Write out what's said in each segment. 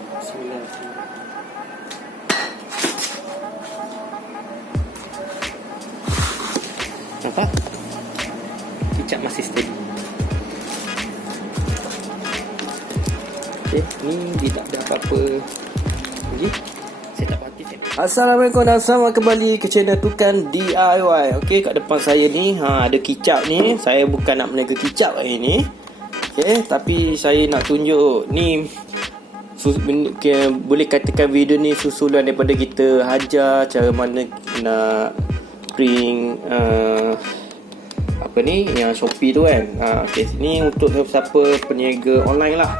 Bismillahirrahmanirrahim. Nampak? Kicap masih steady. Okay, ni dia tak ada apa-apa lagi. Saya tak pati saya. Assalamualaikum dan selamat kembali ke channel Tukan DIY. Okey, kat depan saya ni ada kicap ni. Saya bukan nak meniaga kicap hari ni. Okey, tapi saya nak tunjuk ni boleh katakan video ni susulan daripada kita hajar cara mana nak print apa ni yang Shopee tu kan. Okey, ni untuk siapa peniaga online lah.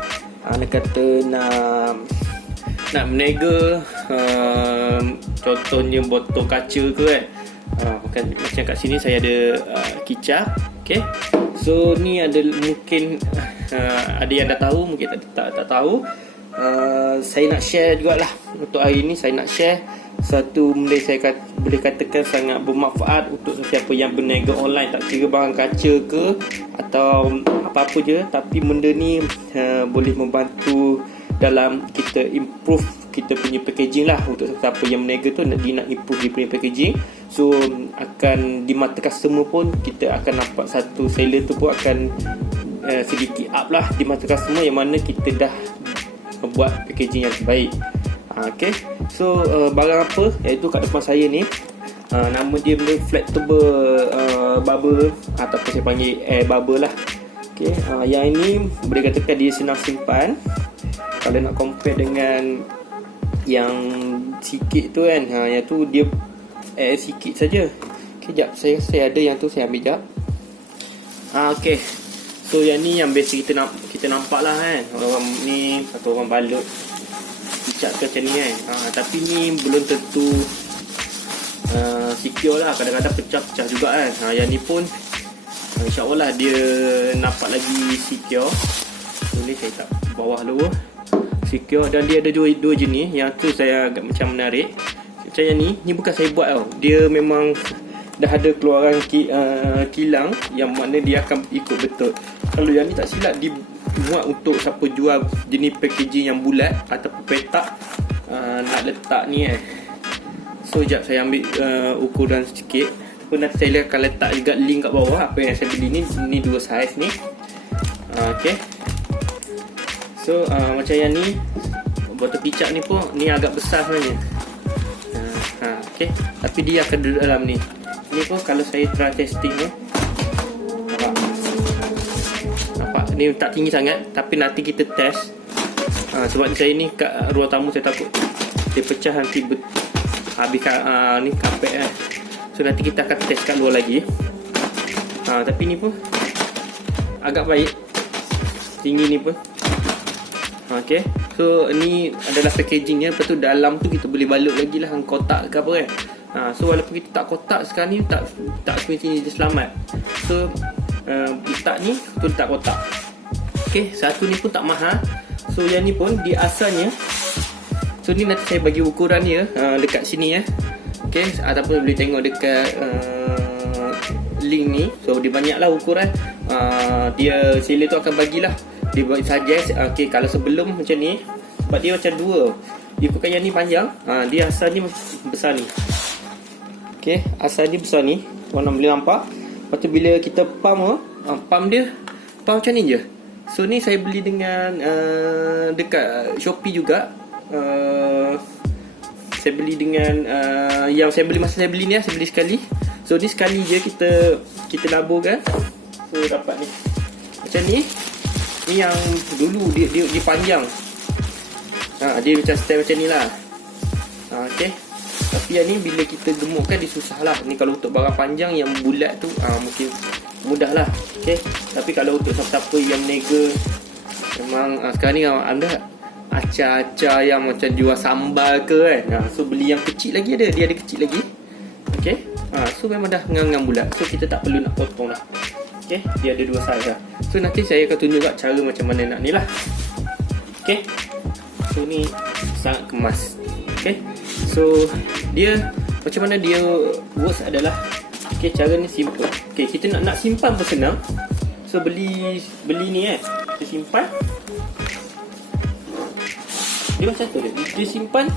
Anda kata nak meniaga contohnya botol kaca ke kan. Bukan macam kat sini saya ada kicap. Okey. So ni ada mungkin ada yang dah tahu, mungkin tak tahu. Saya nak share jugalah untuk hari ni. Saya nak share satu benda saya boleh katakan sangat bermanfaat untuk sesiapa yang berniaga online, tak kira barang kaca ke atau apa-apa je, tapi benda ni boleh membantu dalam kita improve kita punya packaging lah. Untuk sesiapa yang berniaga tu nak improve dia punya packaging, so akan di mata customer pun kita akan nampak satu seller tu pun akan sedikit up lah di mata customer, yang mana kita dah buat packaging yang terbaik. Okay, so barang apa iaitu kat depan saya ni, nama dia benda flexible bubble ataupun saya panggil air bubble lah. Okay, yang ini boleh katakan dia senang simpan. Kalau nak compare dengan yang sikit tu kan, yang tu dia air sikit saja. Okay, jap, saya ada yang tu, saya ambil jap. Okay, so yang ni yang biasa kita nampak lah kan, orang ni atau orang balut kicap ke macam ni kan. Tapi ni belum tentu secure lah, kadang-kadang pecah-pecah juga kan. Yang ni pun insyaAllah lah dia nampak lagi secure. So ni saya tak bawah dulu secure, dan dia ada dua jenis. Yang tu saya agak macam menarik. Macam yang ni bukan saya buat tau, dia memang dah ada keluaran kilang yang mana dia akan ikut betul. Kalau yang ni tak silap dibuat untuk siapa jual jenis packaging yang bulat ataupun petak, nak letak ni So jap saya ambil ukuran sikit. Nanti saya akan letak juga link kat bawah apa yang saya beli ni dua saiz ni. Okay, so macam yang ni botol kicap ni pun ni agak besar sebenarnya. Okay, tapi dia akan duduk dalam ni. Ni pun kalau saya try testing tu, nampak ni tak tinggi sangat, tapi nanti kita test. Sebab saya ni kat ruang tamu, saya takut dia pecah nanti habis ni kapek kan. So nanti kita akan test kat luar lagi. Tapi ni pun agak baik, tinggi ni pun. Okay, so ni adalah packagingnya. Lepas tu dalam tu kita boleh balut lagi lah kotak ke apa kan. So walaupun kita tak kotak sekarang ni, tak semestinya dia selamat. So letak ni tu letak kotak. Okay, satu ni pun tak mahal. So yang ni pun dia asalnya, so ni nanti saya bagi ukuran dia dekat sini ya. Okay, ataupun boleh tengok dekat link ni. So dia banyak lah ukuran. Dia seller tu akan bagilah, dia buat suggest. Okay, kalau sebelum macam ni, sebab dia macam dua, dia bukan yang ni panjang, dia asalnya besar ni. Okay, asal dia besar ni, korang boleh nampak. Lepas tu bila kita pump macam ni je. So ni saya beli dengan dekat Shopee juga. Saya beli dengan yang saya beli masa saya beli ni saya beli sekali. So ni sekali je kita laburkan. So dapat ni macam ni. Ni yang dulu dia panjang. Dia macam style macam ni lah. Okay, tapi yang ni bila kita gemukkan dia susah lah. Ni kalau untuk barang panjang yang bulat tu mungkin mudah lah. Okay, tapi kalau untuk siapa yang meniaga, memang sekarang ni anda acar-acar yang macam jual sambal ke kan, so beli yang kecil lagi ada, dia ada kecil lagi. Okay, so memang dah ngang-ngang bulat, so kita tak perlu nak potong lah. Okay, dia ada dua saiz lah. So nanti saya akan tunjuk kat cara macam mana nak ni lah. Okay, so ni sangat kemas. Okay, so dia macam mana dia works adalah, okay, cara ni simple. Okay, kita nak simpan pun senang. So beli ni kita simpan. Dia macam tu dia simpan,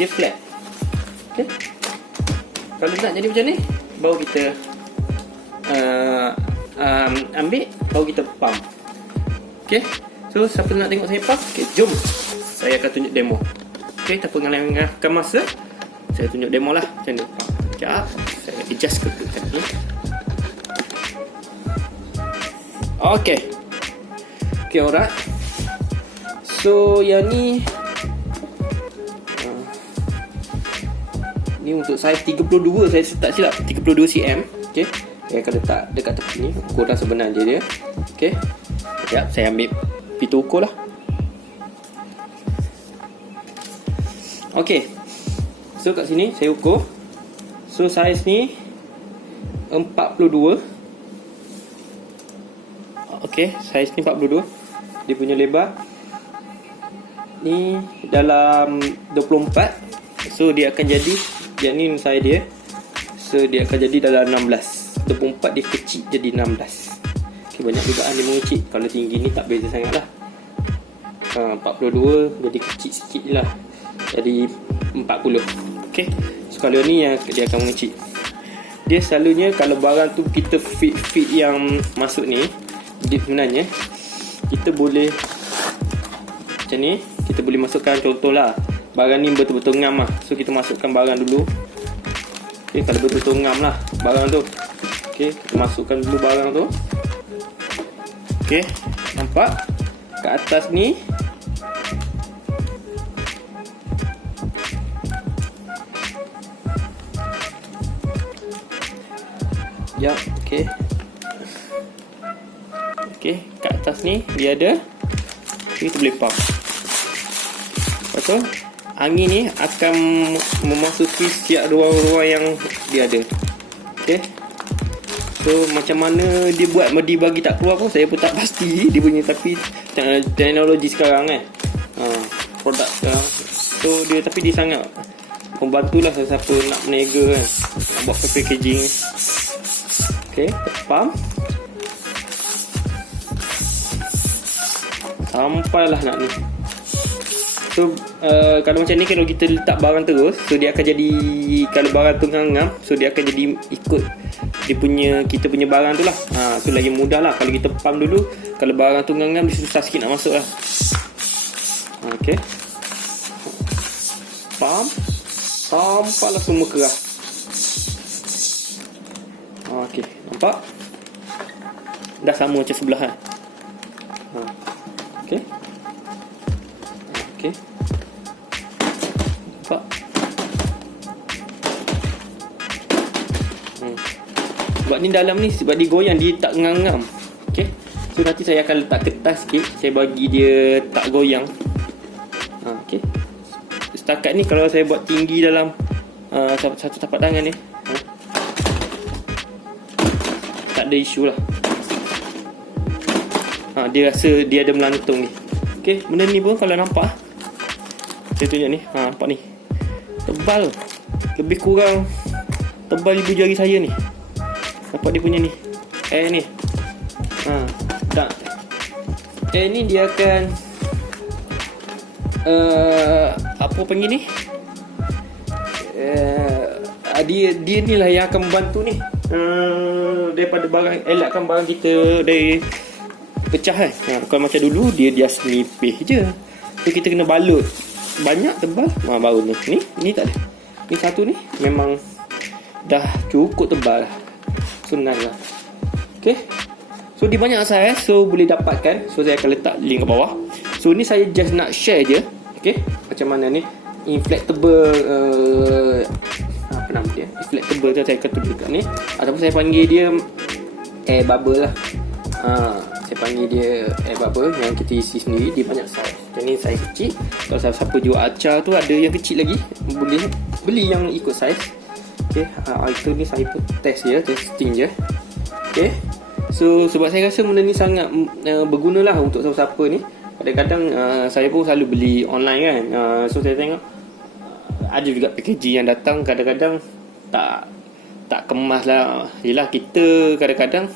dia flat. Okay. Kalau nak jadi macam ni, baru kita ambil, baru kita pump. Okay. So siapa nak tengok saya pump? Okay, jom saya akan tunjuk demo. Okay, tanpa mengalahkan masa, saya tunjuk demo lah macam ni. Sekejap, saya adjust ke dekat ni. Okay. Okay, alright. So yang ni ni untuk saiz 32, saya tak silap 32 cm. Okay, saya akan letak dekat tepi ni ukuran sebenar dia. Okay, sekejap saya ambil pita ukur lah. Okay, so kat sini saya ukur. So saiz ni 42. Okay, saiz ni 42. Dia punya lebar ni dalam 24. So dia akan jadi, yang ni saiz dia. So dia akan jadi dalam 16. 24 dia kecil jadi 16. Okay, banyak dugaan dia mengecil. Kalau tinggi ni tak beza sangat lah. 42 jadi kecil sikit je lah, jadi 40. Okay, so kalau ni yang dia akan mengecil. Dia selalunya kalau barang tu kita fit yang masuk ni, dia sebenarnya kita boleh macam ni. Kita boleh masukkan, contohlah barang ni betul-betul ngam lah. So kita masukkan barang dulu. Okay, kalau betul-betul ngam lah barang tu. Okay, kita masukkan dulu barang tu. Okay, nampak kat atas ni ya. Okay, okay, kat atas ni dia ada. Okay, kita boleh pump. Lepas tu angin ni akan memasuki setiap ruang-ruang yang dia ada. Okay, so macam mana dia buat dia bagi tak keluar pun saya pun tak pasti dia punya. Tapi teknologi sekarang produk sekarang, so dia, tapi dia sangat membantulah sesiapa nak berniaga kan, nak buat packaging. Okay, pump sampailah nak ni. So kalau macam ni, kalau kita letak barang terus, so dia akan jadi, kalau barang tu ngam, so dia akan jadi ikut dia punya, kita punya barang tu lah. So lagi mudah lah. Kalau kita pump dulu, kalau barang tu ngam, dia susah sikit nak masuk lah. Okay, pump sampailah semua kerah. Okay, nampak? Dah sama macam sebelah kan? Okay. Okay, nampak? Sebab ni dalam ni, sebab dia goyang, dia tak ngam-ngam. Okay, so nanti saya akan letak kertas sikit, saya bagi dia tak goyang. Okay, setakat ni kalau saya buat tinggi dalam satu tapak tangan ni, tak ada isu lah. Dia rasa dia ada melantung ni. Okay, benda ni pun kalau nampak, saya tunjuk ni, nampak ni tebal, lebih kurang tebal ibu jari saya ni. Nampak dia punya ni ni tak, ni dia akan apa panggil ni, dia ni lah yang akan membantu ni, daripada barang, elakkan barang kita dari pecah kan. Kalau macam dulu dia selipih je, so kita kena balut banyak tebal, baru ni tak ada. Ni satu ni memang dah cukup tebal lah, senang lah. Okay, so dia banyak saiz, so boleh dapatkan. So saya akan letak link kat bawah. So ni saya just nak share je. Okay, macam mana ni inflatable, apa nama dia, inflatable tu saya akan tunjuk kat ni, ataupun saya panggil dia air bubble lah. Saya panggil dia air bubble, yang kita isi sendiri. Dia banyak saiz. Yang ni saiz kecil. Kalau siapa jual acar tu ada yang kecil lagi, boleh beli yang ikut saiz. Okay, itu ni saya pun test je, testing je. Okay, so sebab saya rasa benda ni sangat berguna lah untuk siapa-siapa ni. Kadang-kadang saya pun selalu beli online kan. So saya tengok ada juga packaging yang datang, kadang-kadang tak kemas lah. Yelah, kita kadang-kadang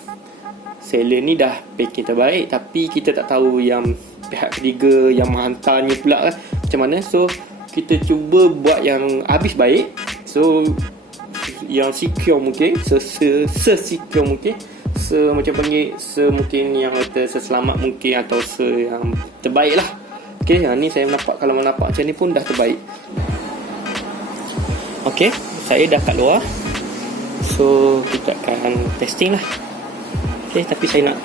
seller ni dah packing terbaik, tapi kita tak tahu yang pihak ketiga yang menghantarnya pula macam mana. So kita cuba buat yang habis baik, so yang secure mungkin, secure mungkin, macam panggil mungkin yang kata seselamat mungkin, atau yang terbaik lah. Okay, yang ni saya nampak, kalau nampak macam ni pun dah terbaik. Okay, saya dah kat luar, so kita akan testing lah. Okay, tapi saya nak,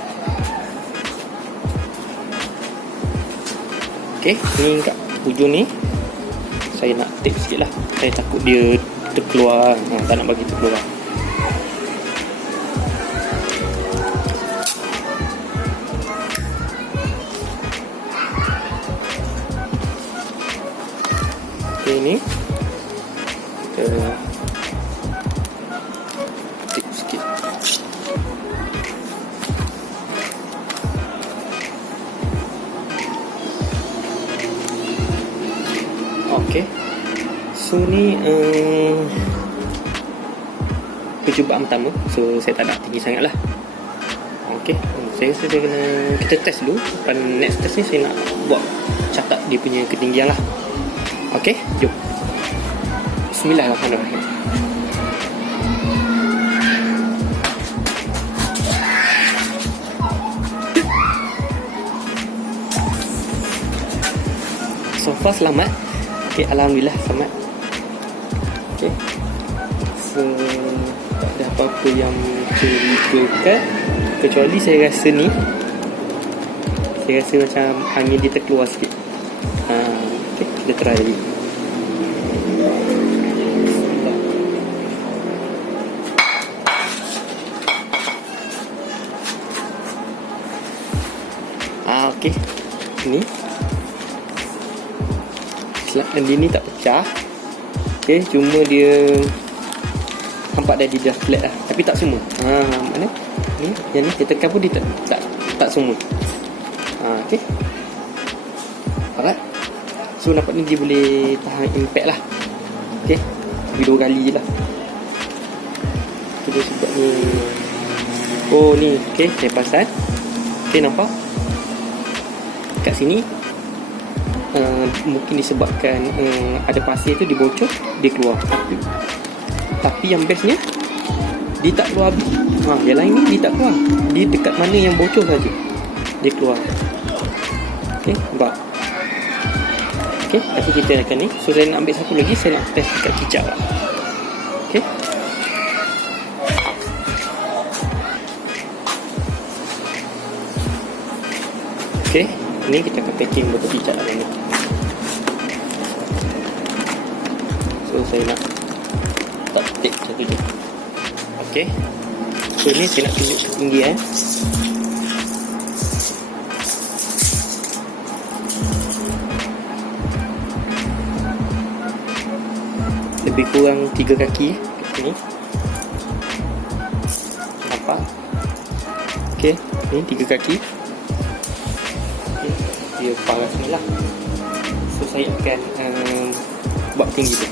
okay, ni kat hujung ni saya nak tape sikit lah. Saya takut dia terkeluar, tak nak bagi terkeluar. Okay, ni kita tape sikit. Okay, so ni percubaan pertama, so saya tak nak tinggi sangat lah. Okay, saya rasa kena kita test dulu. Next test ni saya nak buat catat dia punya ketinggian lah. Okay, jom. Bismillahirrahmanirrahim. So far selamat. Okay, alhamdulillah selamat. Okay, so tak ada apa-apa yang mencurigakan, kecuali saya rasa ni, saya rasa macam angin dia terkeluar sikit. Okay, kita try lagi. Okay, ni dia ni tak pecah. Okay, cuma dia nampak dah dia flat lah, tapi tak semua. Mana ni, yang ni dia tekan pun dia tak semua. Okay, alright. So nampak ni dia boleh tahan impact lah. Okay, lebih 2 kali je lah. Kita sebab ni, oh ni, okay, saya pasal. Okay, nampak kat sini mungkin disebabkan ada pasir tu dibocor, dia keluar. Tapi yang bestnya dia tak keluar habis. Yang lain ni dia tak keluar, dia dekat mana yang bocor saja dia keluar. Okay, nampak? Okay, tapi kita akan ni. So saya nak ambil satu lagi, saya nak test dekat kicap lah. Okay, okay, ni kita akan packing botol kicap lah ni. So saya nak tak tape satu je. Okay, so ni saya nak tunjuk ketinggian. Lebih kurang 3 kaki kat sini. Nampak? Okay, ni 3 kaki. Okay, dia paras ni lah. So saya akan buat tinggi tu.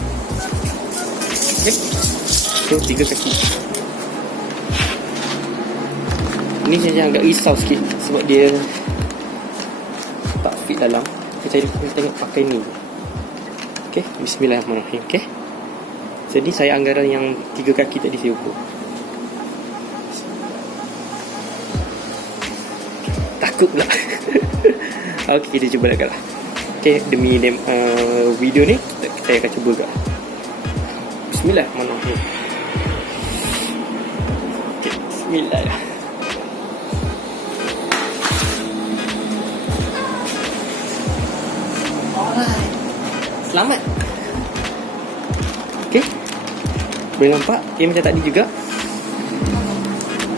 Okay, so 3 kaki. Ni saya agak risau sikit sebab dia tak fit dalam. Saya tengok pakai ni. Okay, bismillahirrahmanirrahim. Okay, jadi saya anggaran yang 3 kaki tadi saya ukur. Takut pula. Okay, kita cuba lagi lah. Okay, demi video ni saya akan cuba juga. Bismillahirrahmanirrahim. Okay, bismillah. Alright, selamat. Okay, boleh nampak dia macam tadi juga.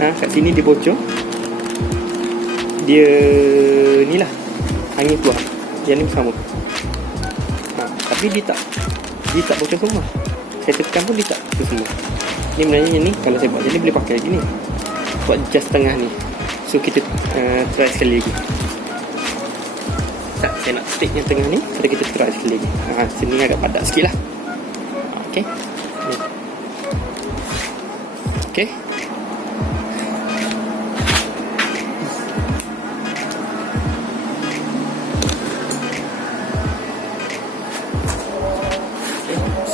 Kat sini dia bocor. Dia ni lah, angin keluar. Yang ni sama. Tapi dia tak bocor semua. Saya tekan pun dia tak bocor semua. Ni sebenarnya ni kalau saya buat jadi boleh pakai lagi ni. Buat just tengah ni. So kita try sekali lagi. Tak, saya nak stick yang tengah ni. Kita try sekali lagi. Sini agak padat sikit lah. Okay, ni. Okay,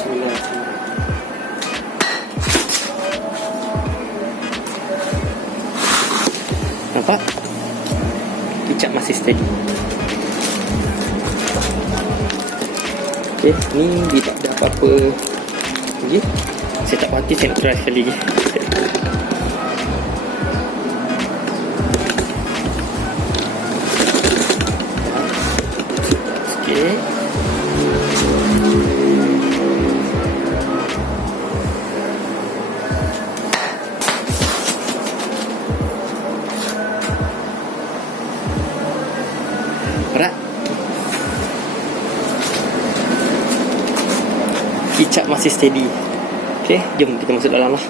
Bismillahirrahmanirrahim. Nampak? Kicap masih steady. Okay, ni dia tak ada apa-apa. Okay, saya tak mati, saya nak try sekali lagi. Okay. Berat. Kicap masih steady. Okay, jom kita masuk dalam lah.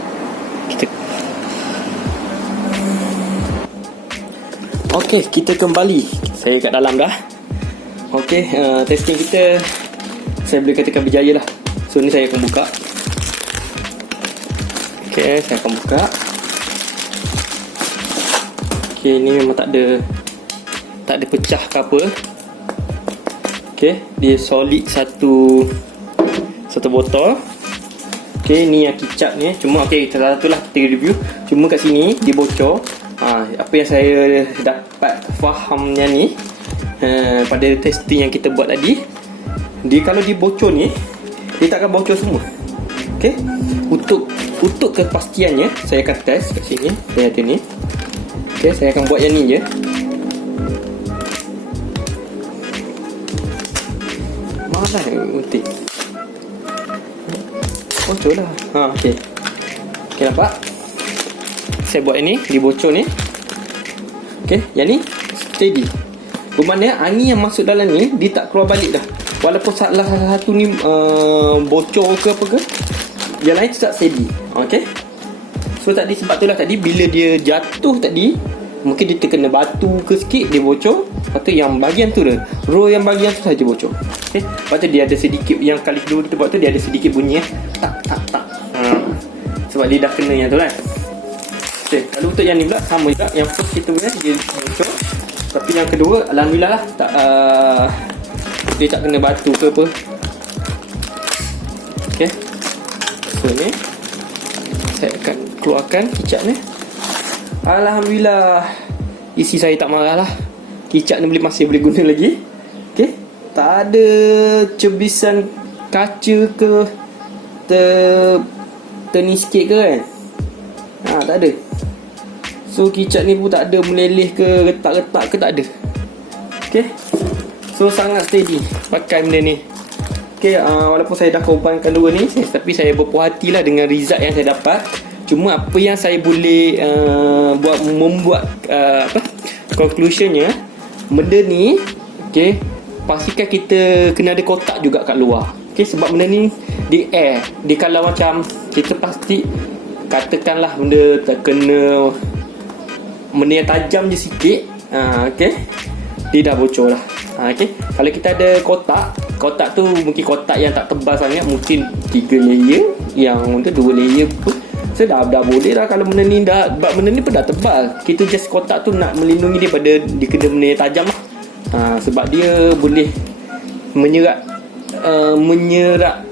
Okay, kita kembali. Saya kat dalam dah. Okay, testing kita saya boleh katakan berjaya lah. So ni saya akan buka. Okay, saya akan buka. Okay, ni memang tak ada pecah ke apa. Okay, dia solid satu botol. Okay, ni yang kicap ni. Cuma okay, satu lah kita review. Cuma kat sini dia bocor. Apa yang saya dapat fahamnya ni, pada testing yang kita buat tadi, dia kalau dia bocor ni, dia tak akan bocor semua. Okay, untuk kepastiannya saya akan test kat sini. Saya ada ni. Okay, saya akan buat yang ni je. Malah utik. Bocor lah. Okay. Okay, nampak? Saya buat ini, dia bocor ni. Okay, yang ni steady. Bermakna angin yang masuk dalam ni, dia tak keluar balik dah. Walaupun salah satu ni bocor ke apa ke, yang lain tetap steady. Okay. So tadi sebab tu lah tadi bila dia jatuh tadi, mungkin dia terkena batu ke sikit, dia bocor. Lepas tu yang bahagian tu dah, row yang bahagian tu saja bocor. Okay. Lepas tu dia ada sedikit, yang kali kedua kita buat tu, dia ada sedikit bunyi tak. Sebab dia dah kena yang tu kan. Okay. Lalu untuk yang ni pula sama juga. Yang first kita punya dia bocor. Tapi yang kedua alhamdulillah lah tak, dia tak kena batu ke apa. Okay. So ni saya akan keluarkan kicap ni. Alhamdulillah, isi saya tak marah lah. Kicap ni masih boleh guna lagi. Okay. Tak ada cebisan kaca ke ternis sikit ke kan. Tak ada. So kicap ni pun tak ada meleleh ke retak-retak ke, tak ada. Okay. So sangat steady pakai benda ni. Okay, walaupun saya dah korbankan dua ni, tapi saya berpuas hati lah dengan result yang saya dapat. Cuma apa yang saya boleh membuat conclusionnya, benda ni, okay, pastikan kita kena ada kotak juga kat luar. Okay, sebab benda ni di air. Dia kalau macam kita pasti katakanlah benda terkena benda yang tajam je sikit, okay, dia dah bocor lah. Okay, kalau kita ada kotak tu mungkin kotak yang tak tebal sangat, mungkin 3 layer, yang tu 2 layer pun dah boleh lah. Kalau benda ni benda ni pun dah tebal, kita just kotak tu nak melindungi dia pada dikena benda yang tajam lah. Sebab dia boleh menyerap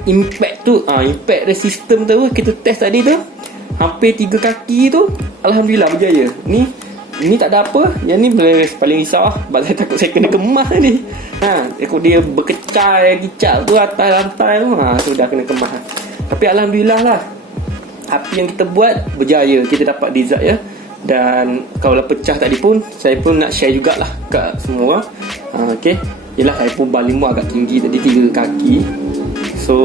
impact tu, impact resistant tu. Kita test tadi tu hampir 3 kaki tu, alhamdulillah berjaya. Ni tak ada apa. Yang ni paling risau lah, sebab saya takut saya kena kemas ni. Takut dia berkecai kicap tu atas lantai tu, sudah kena kemas. Tapi alhamdulillah lah, apa yang kita buat berjaya, kita dapat result ya. Dan kalau pecah tadi pun, saya pun nak share jugalah kat semua. Okay, yelah saya pun baling agak tinggi tadi 3 kaki. So